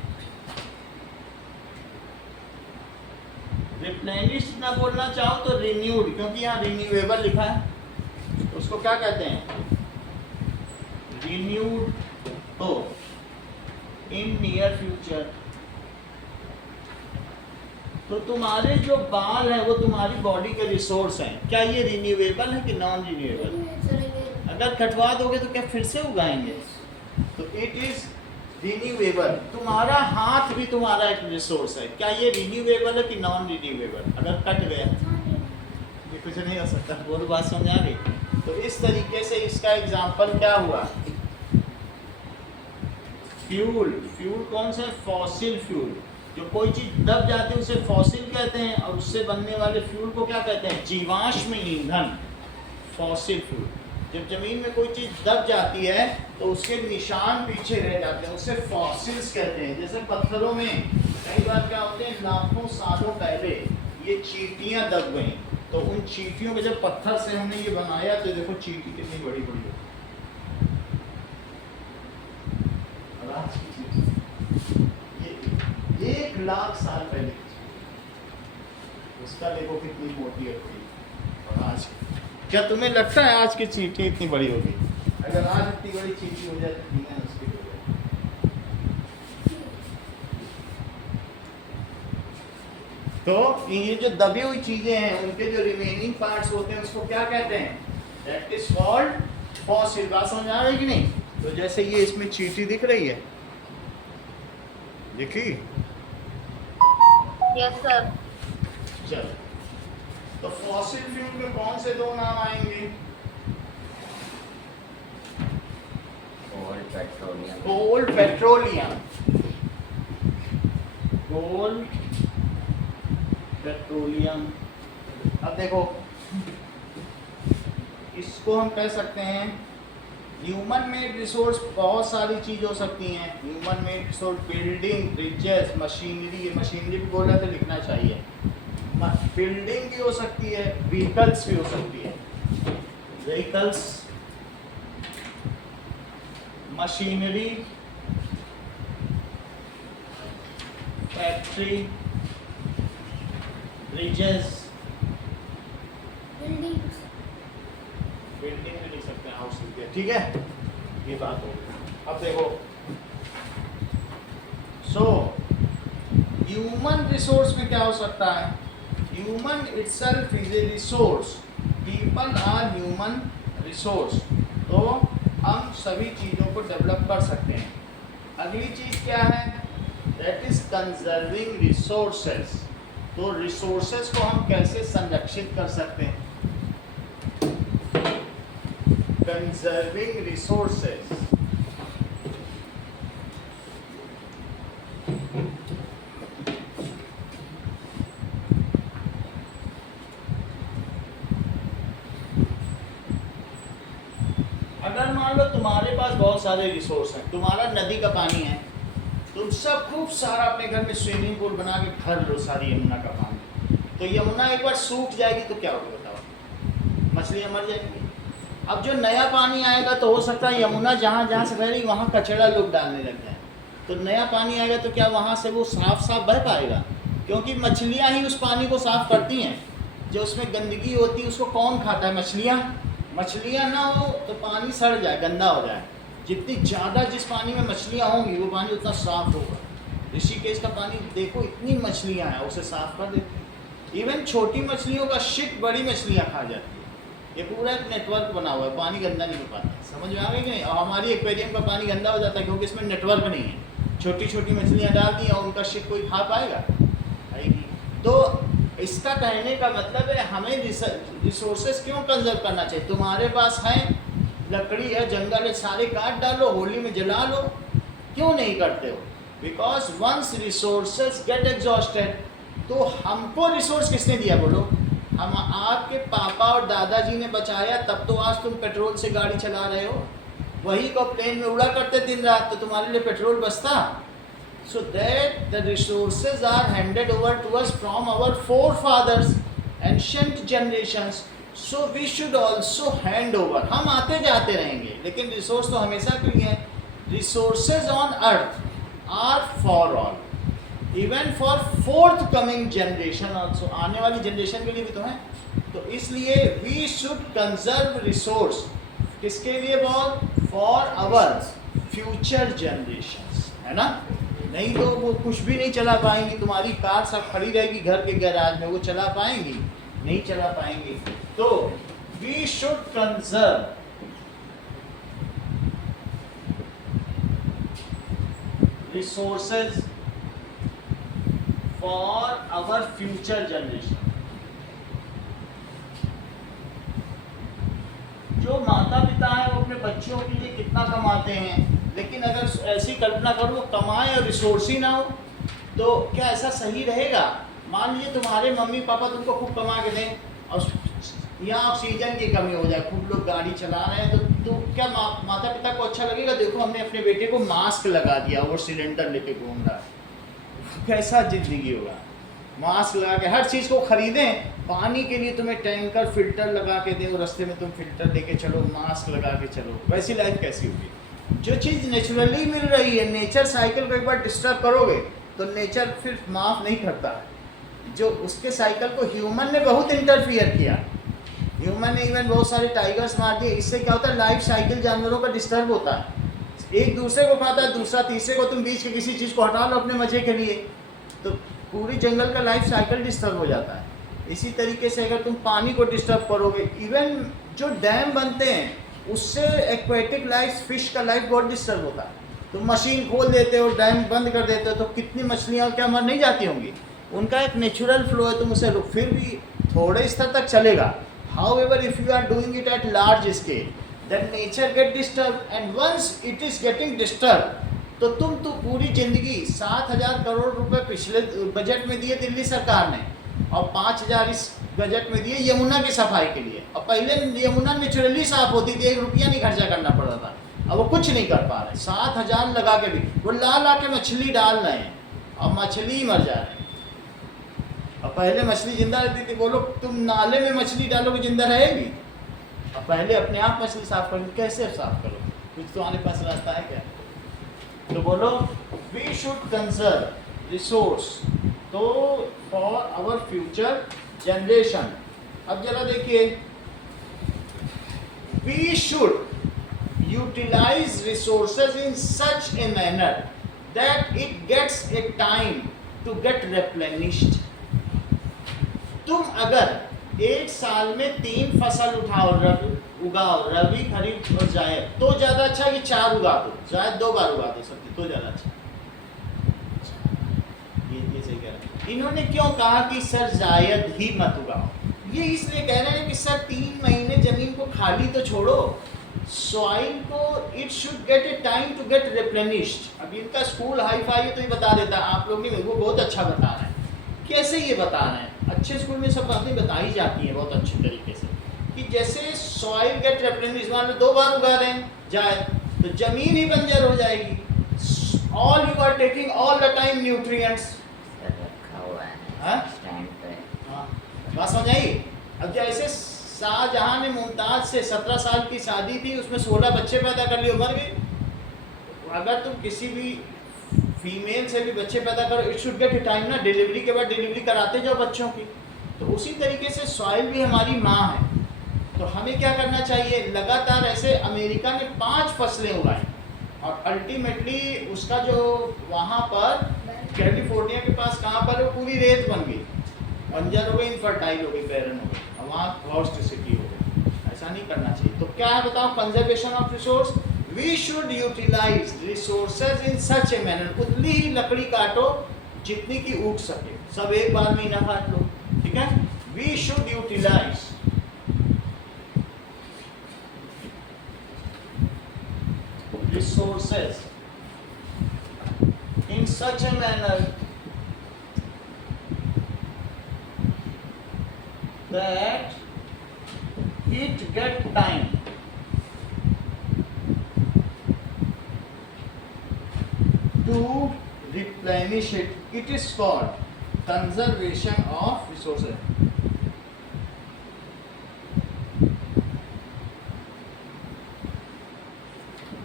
रिप्लेनिश ना बोलना चाहो तो रिन्यूड, क्योंकि यहाँ रिन्यूएबल लिखा है, तो उसको क्या कहते हैं, रिन्यूड हो इन नियर फ्यूचर। तो तुम्हारे जो बाल हैं वो तुम्हारी बॉडी के रिसोर्स हैं, क्या ये रिन्यूएबल है कि नॉन रिन्यूएबल? अगर कटवा दोगे तो क्या फिर से उगाएंगे? तो इट इज रिन्यूएबल। तुम्हारा हाथ भी तुम्हारा एक रिसोर्स है, क्या ये रिन्यूएबल है कि नॉन रिन्यूएबल? अगर कट गया ये कुछ नहीं हो सकता। वो बात समझ आ गई। तो इस तरीके से इसका एग्जाम्पल क्या हुआ, फ्यूल। फ्यूल कौन सा है? Fossil fuel. जो कोई चीज दब जाती है उसे फॉसिल कहते हैं, और उससे बनने वाले फ्यूल को क्या कहते हैं? जीवाश्म ईंधन, फॉसिल फ्यूल। जब जमीन में कोई चीज दब जाती है तो उसके निशान पीछे रह जाते हैं, उसे फॉसिल्स कहते हैं। जैसे पत्थरों में कई बार क्या होते हैं, लाखों सालों पहले ये चींटियां दब गई, तो उन चींटियों को जब पत्थर से हमने ये बनाया, तो देखो चींटी कितनी बड़ी बड़ी है। आज की चींटी ये 1 लाख साल पहले की चींटी, उसका देखो कितनी मोटी है थोड़ी। और आज क्या तुम्हें लगता है आज की चींटी इतनी बड़ी होगी? अगर आज इतनी बड़ी चींटी हो जाए तो दुनिया मुश्किल हो जाए। तो ये जो दबी हुई चीजें हैं, उनके जो रिमेनिंग पार्ट्स होते हैं, उसको क्या कहते हैं? That is called fossil. बात समझ आ रही है कि नहीं? तो जैसे ये इसमें चींटी दिख रही है, देखी? Yes sir. चलो, तो फॉसिल फ्यूल में कौन से दो नाम आएंगे? Coal petroleum. Coal petroleum, coal petroleum. अब देखो, इसको हम कह सकते हैं ह्यूमन मेड रिसोर्स। बहुत सारी चीज हो सकती हैं human made resource, building, bridges, machinery. ये मशीनरी भी बोला तो लिखना चाहिए। बिल्डिंग भी हो सकती है, व्हीकल्स भी हो सकती है, vehicles, machinery, factory, bridges, buildings. Building भी लिख सकते हैं, हाउस लिख दिया, ठीक है। ये बात हो गई। अब देखो, सो ह्यूमन रिसोर्स में क्या हो सकता है? Human itself is a resource, people are human resource. तो हम सभी चीज़ों को डेवलप कर सकते हैं। अगली चीज़ क्या है? That is conserving resources. तो रिसोर्सेस को हम कैसे संरक्षित कर सकते हैं? Conserving resources. अगर मान लो तुम्हारे पास बहुत सारे रिसोर्स हैं, तुम्हारा नदी का पानी है, तुम सब खूब सारा अपने घर में स्विमिंग पूल बना के भर लो सारी यमुना का पानी, तो यमुना एक बार सूख जाएगी तो क्या होगा बताओ? मछलियाँ मर जाएंगी। अब जो नया पानी आएगा तो हो सकता है यमुना जहाँ जहाँ से बह रही वहाँ कचरा लोग डालने लग जाए, तो नया पानी आएगा तो क्या वहाँ से वो साफ साफ बह पाएगा? क्योंकि मछलियाँ ही उस पानी को साफ करती हैं। जो उसमें गंदगी होती है उसको कौन खाता है? मछलियाँ। मछलियाँ ना हो तो पानी सड़ जाए, गंदा हो जाए। जितनी ज़्यादा जिस पानी में मछलियाँ होंगी वो पानी उतना साफ होगा। ऋषिकेश का पानी देखो, इतनी मछलियाँ हैं, उसे साफ कर देती। इवन छोटी मछलियों का शिट बड़ी मछलियाँ खा जाती है। ये पूरा एक नेटवर्क बना हुआ है, पानी गंदा नहीं हो पाता। समझ में आ गई कि नहीं? और हमारी एक्वेरियम का पानी गंदा हो जाता है क्योंकि इसमें नेटवर्क नहीं है। छोटी छोटी मछलियाँ डाल दी और उनका शिट कोई खा पाएगा? आएगी। तो इसका कहने का मतलब है हमें रिसोर्सेज क्यों कंजर्व करना चाहिए? तुम्हारे पास है लकड़ी है, जंगल है, सारे काट डालो, होली में जला लो, क्यों नहीं करते हो? Because once resources get exhausted, तो हमको रिसोर्स किसने दिया बोलो? हम आपके पापा और दादाजी ने बचाया, तब तो आज तुम पेट्रोल से गाड़ी चला रहे हो। वही को प्लेन में उड़ा करते दिन रात, तो तुम्हारे लिए पेट्रोल बचता। So that the resources are handed over to us from our forefathers, ancient generations. So we should also hand over. हम आते जाते रहेंगे, लेकिन रिसोर्स तो हमेशा के लिए है। Resources on earth are for all, even for forthcoming generation also. आने वाली जनरेशन के लिए भी तो है। तो इसलिए we should conserve resource. किसके लिए बोल? For our future generations, है ना? नहीं तो वो कुछ भी नहीं चला पाएंगी। तुम्हारी कार सब खड़ी रहेगी घर के गैराज में, वो चला पाएंगी? नहीं चला पाएंगी। तो we should conserve resources for our future generation. जो माता पिता है वो अपने बच्चों के लिए कितना कमाते हैं, लेकिन अगर ऐसी कल्पना करो वो कमाए और रिसोर्स ही ना हो, तो क्या ऐसा सही रहेगा? मान लीजिए तुम्हारे मम्मी पापा तुमको खूब कमा के दें और यहाँ ऑक्सीजन की कमी हो जाए, खूब लोग गाड़ी चला रहे हैं, तो क्या माता पिता को अच्छा लगेगा? देखो हमने अपने बेटे को मास्क लगा दिया और सिलेंडर लेके घूम रहा है। कैसा जिंदगी होगा? मास्क लगा के हर चीज़ को खरीदें, पानी के लिए तुम्हें टैंकर फिल्टर लगा के दें, रास्ते में तुम फिल्टर लेके चलो, मास्क लगा के चलो, वैसी लाइफ कैसी होगी? जो चीज़ नेचुरली मिल रही है, नेचर साइकिल को एक बार डिस्टर्ब करोगे तो नेचर फिर माफ़ नहीं करता है। जो उसके साइकिल को ह्यूमन ने बहुत इंटरफियर किया, ह्यूमन ने इवन बहुत सारे टाइगर्स मार दिए। इससे क्या होता है? लाइफ साइकिल जानवरों का डिस्टर्ब होता है। एक दूसरे को खाता है, दूसरा तीसरे को, तुम बीच के किसी चीज़ को हटा लो अपने मजे के लिए, तो पूरी जंगल का लाइफ साइकिल डिस्टर्ब हो जाता है। इसी तरीके से अगर तुम पानी को डिस्टर्ब करोगे, इवन जो डैम बनते हैं उससे एक्वेटिक लाइफ, फिश का लाइफ बहुत डिस्टर्ब होता है। तुम मशीन खोल देते हो, डैम बंद कर देते हो, तो कितनी मछलियाँ क्या मर नहीं जाती होंगी? उनका एक नेचुरल फ्लो है, तुम उसे फिर भी थोड़े स्तर तक चलेगा। However if you are doing it at large scale, then nature get disturb, and once it is getting disturb, तो तुम तो पूरी जिंदगी 7,000 करोड़ रुपए पिछले बजट में दिए दिल्ली सरकार ने, और 5,000 इस बजट में दिए यमुना की सफाई के लिए। और पहले यमुना नेचुरली साफ होती थी, 1 रुपया नहीं खर्चा करना पड़ता था। अब वो कुछ नहीं कर पा रहे, 7,000 लगा के भी वो ला के मछली डाल रहे हैं और मछली ही मर जा रहे हैं। और पहले मछली जिंदा रहती थी, बोलो तुम नाले में मछली डालोगे जिंदा रहेगी? और पहले अपने आप मछली साफ करोगे, कैसे साफ करोगे? कुछ तो आने पास रास्ता है क्या? तो बोलो वी शुड कंजर्व रिसोर्स तो फॉर आवर फ्यूचर जनरेशन। अब जरा देखिए, we should utilize resources in such a manner that it gets a time to get replenished. तुम अगर एक साल में 3 फसल उगाओ, रबी, खरीफ और जायद, तो ज़्यादा अच्छा है कि 4 उगा दो, जायद 2 बार उगा दो सब्जी, तो ज़्यादा अच्छा। ये सही कह रहे हैं। इन्होंने क्यों कहा कि सर जायद ही मत उगाओ? ये इसलिए कह रहे हैं कि सर 3 महीने ज़मीन को खाली तो छोड़ो, सॉइल को it should get a time to get replenished. अब इनका स्कूल हाई फाई है तो ये बता देता है, आप लोग नहीं, वो बहुत अच्छा बता रहे हैं। कैसे ये बता रहे हैं? अच्छे स्कूल में सब बातें बताई जाती हैं बहुत अच्छे तरीके से, कि जैसे सॉइल गेट रिप्लेनिश्ड, मान लो 2 बार उगा रहे हैं जाए तो ज़मीन ही बंजर हो जाएगी, all you are taking all the time nutrients. Sir रखा हुआ हाँ? है स्टैंड पे। हाँ, बात समझ आई? अब जैसे शाहजहां ने मुमताज से 17 साल की शादी थी, उसमें 16 बच्चे पैदा कर लिए, मर गए। अगर तुम किसी भी फीमेल से भी बच्चे पैदा करो, इट शुड गेट टाइम ना, डिलीवरी के बाद डिलीवरी कराते जाओ बच्चों की। तो उसी तरीके से सॉइल भी हमारी माँ है। तो हमें क्या करना चाहिए, लगातार ऐसे अमेरिका ने 5 फसलें उगाई और अल्टीमेटली उसका जो वहाँ पर कैलिफोर्निया के पास कहाँ पर वो पूरी रेत बन गई, बंजर हो गई, इनफर्टाइल हो गई, बैरन हो गई, और वहाँ घोस्ट सिटी हो गई। ऐसा नहीं करना चाहिए। तो क्या है बताओ, conservation of resource, we should utilize resources in such a manner. उतनी ही लकड़ी काटो जितनी की उग सके, सब एक बार में ही ना काट लो, ठीक है। We should utilize resources in such a manner that it get time to replenish it. It is called conservation of resources.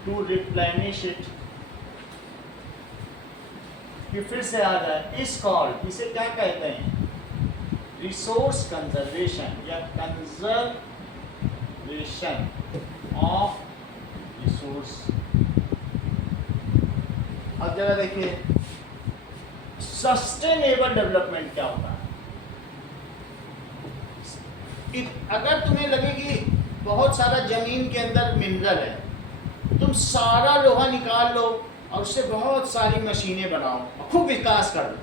To replenish it, ये फिर से आ रहा है, इस कॉल्ड, इसे क्या कहते हैं, रिसोर्स कंजर्वेशन या कंजर्वेशन ऑफ रिसोर्स। अब जरा देखिए सस्टेनेबल डेवलपमेंट क्या होता है। अगर तुम्हें लगे कि बहुत सारा जमीन के अंदर मिनरल है, तुम सारा लोहा निकाल लो और उससे बहुत सारी मशीनें बनाओ और खूब विकास कर लो,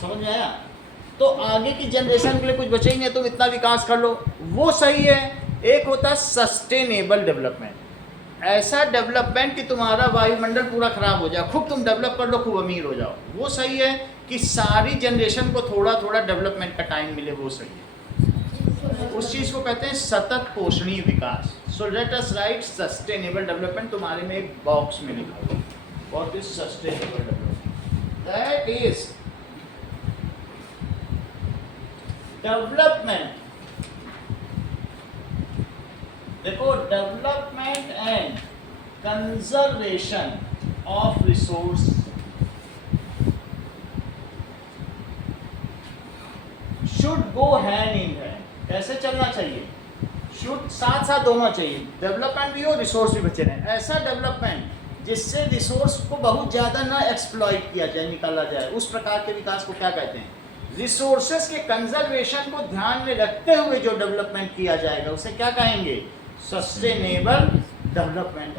समझ में आया? तो आगे की जनरेशन के लिए कुछ बचे ही नहीं, तुम इतना विकास कर लो, वो सही है। एक होता है सस्टेनेबल डेवलपमेंट, ऐसा डेवलपमेंट कि तुम्हारा वायुमंडल पूरा खराब हो जाए, खूब तुम डेवलप कर लो, खूब अमीर हो जाओ, वो सही है। कि सारी जनरेशन को थोड़ा थोड़ा डेवलपमेंट का टाइम मिले, वो सही है। उस चीज़ को कहते हैं सतत पोषणीय विकास। So let us write sustainable development. तुम्हारे में एक बॉक्स में लिखा हुआ, what is sustainable development? That is development, देखो, development and conservation of resource should go hand in hand. कैसे चलना चाहिए? शुड साथ साथ दोनों चाहिए, डेवलपमेंट भी हो, रिसोर्स भी बचे रहें। ऐसा डेवलपमेंट जिससे रिसोर्स को बहुत ज़्यादा ना एक्सप्लॉइट किया जाए, निकाला जाए, उस प्रकार के विकास को क्या कहते हैं? रिसोर्सेज के कंजर्वेशन को ध्यान में रखते हुए जो डेवलपमेंट किया जाएगा उसे क्या कहेंगे? Sustainable development.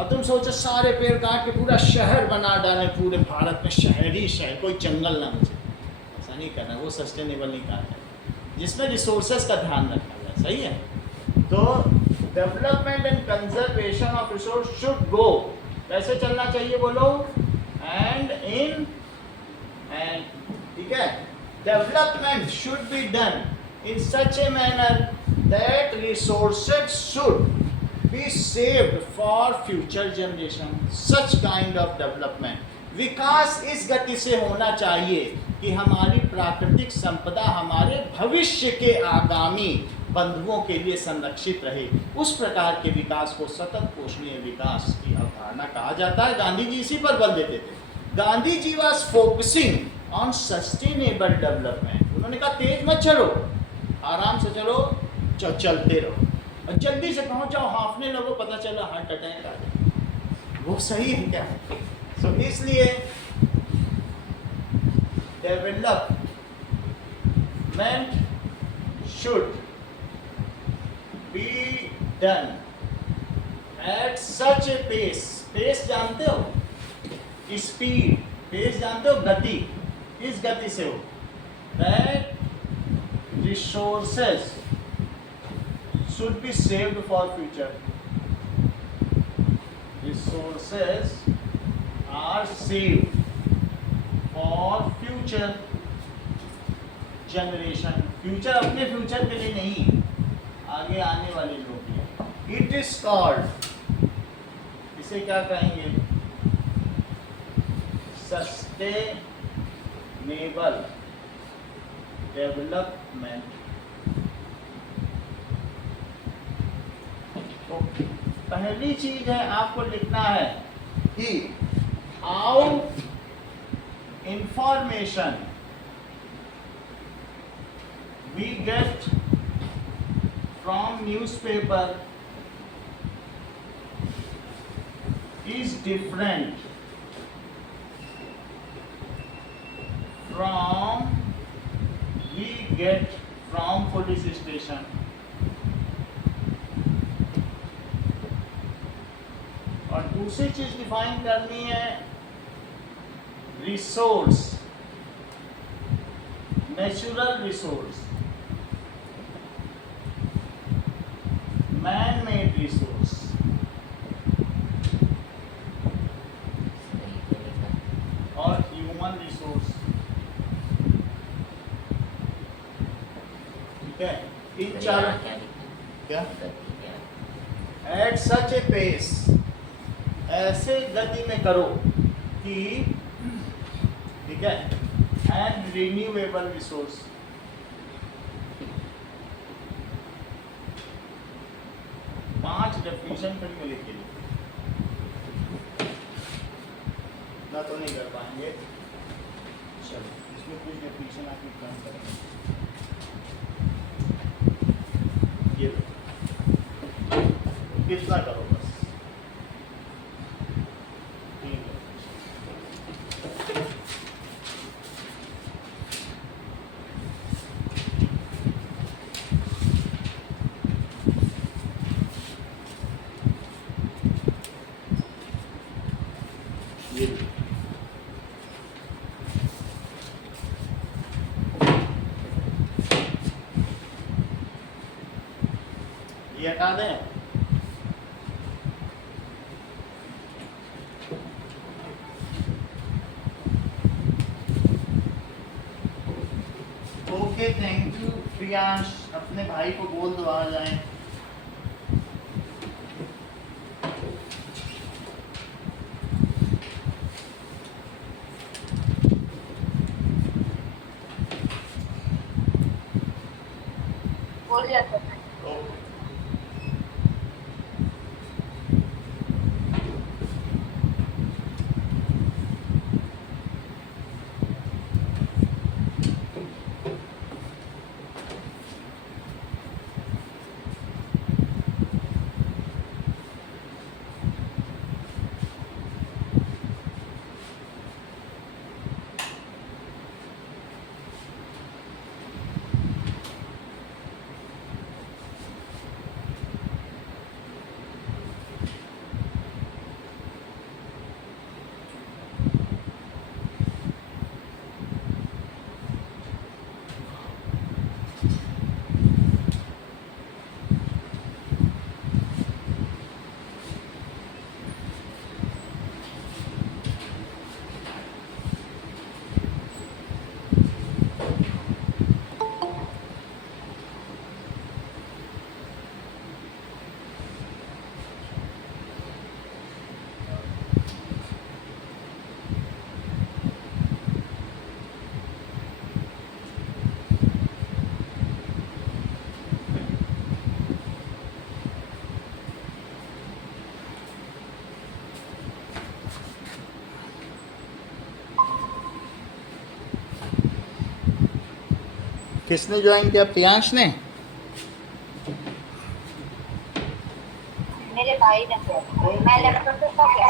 और तुम सोचो सारे पेड़ काट के पूरा शहर बना डालें, पूरे भारत में शहरी शहर, कोई जंगल ना बचे, ऐसा नहीं करना, वो सस्टेनेबल नहीं कहना है। जिसमें रिसोर्सेज का ध्यान रखा जाए, सही है। तो development and conservation of resource should go, कैसे चलना चाहिए बोलो? एंड इन एंड, ठीक है। Development should be done in such a manner that resources should be saved for future generation. Such kind of development, विकास इस गति से होना चाहिए कि हमारी प्राकृतिक संपदा हमारे भविष्य के आगामी बंधुओं के लिए संरक्षित रहे। उस प्रकार के विकास को सतत पोषणीय विकास की अवधारणा कहा जाता है। गांधी जी इसी पर बल देते थे। Gandhi ji was focusing on sustainable development. उन्होंने कहा तेज मत चलो, आराम से चलो, चलते रहो, और जल्दी से पहुंच जाओ, हांफने लगो, पता चला हार्ट अटैक आ जाए। वो सही है क्या? सो इसलिए development should be done at such a pace. Pace जानते हो? स्पीड, पेस जानते हो? गति, इस गति से हो that resources should be saved for future. Resources are saved for future generation. Future अपने फ्यूचर के लिए नहीं, आगे आने वाले लोग हैं। It is called, इसे क्या कहेंगे? Sustainable development. तो पहली चीज है आपको लिखना है कि how information we get from newspaper is different from we get from police station। और दूसरी चीज डिफाइन करनी है resource, natural resource, man made resource सही से लिखा। और ह्यूमन रिसोर्स। ठीक है, इन फिर चार यहाँ क्या लिखा? क्या गति क्या? एट सच ए पेस, ऐसे गति में करो कि, ठीक है, एंड रिन्यूएबल रिसोर्स। पांच डेफिनेशन फिर में लिख के लिखो। ना तो नहीं कर पाएंगे। चलो इसमें कुछ डेफिनेशन आप कम करेंगे। ये लो, इतना करो बस। ठीक है, ये लो। ये हटा दें। Okay, thank you Priyansh. अपने भाई को बोल दो आ जाएं। बोल जाता है। ओके, किसने ज्वाइन किया? प्रियांश ने। मेरे भाई ने किया। मैं लैपटॉप पे था क्या?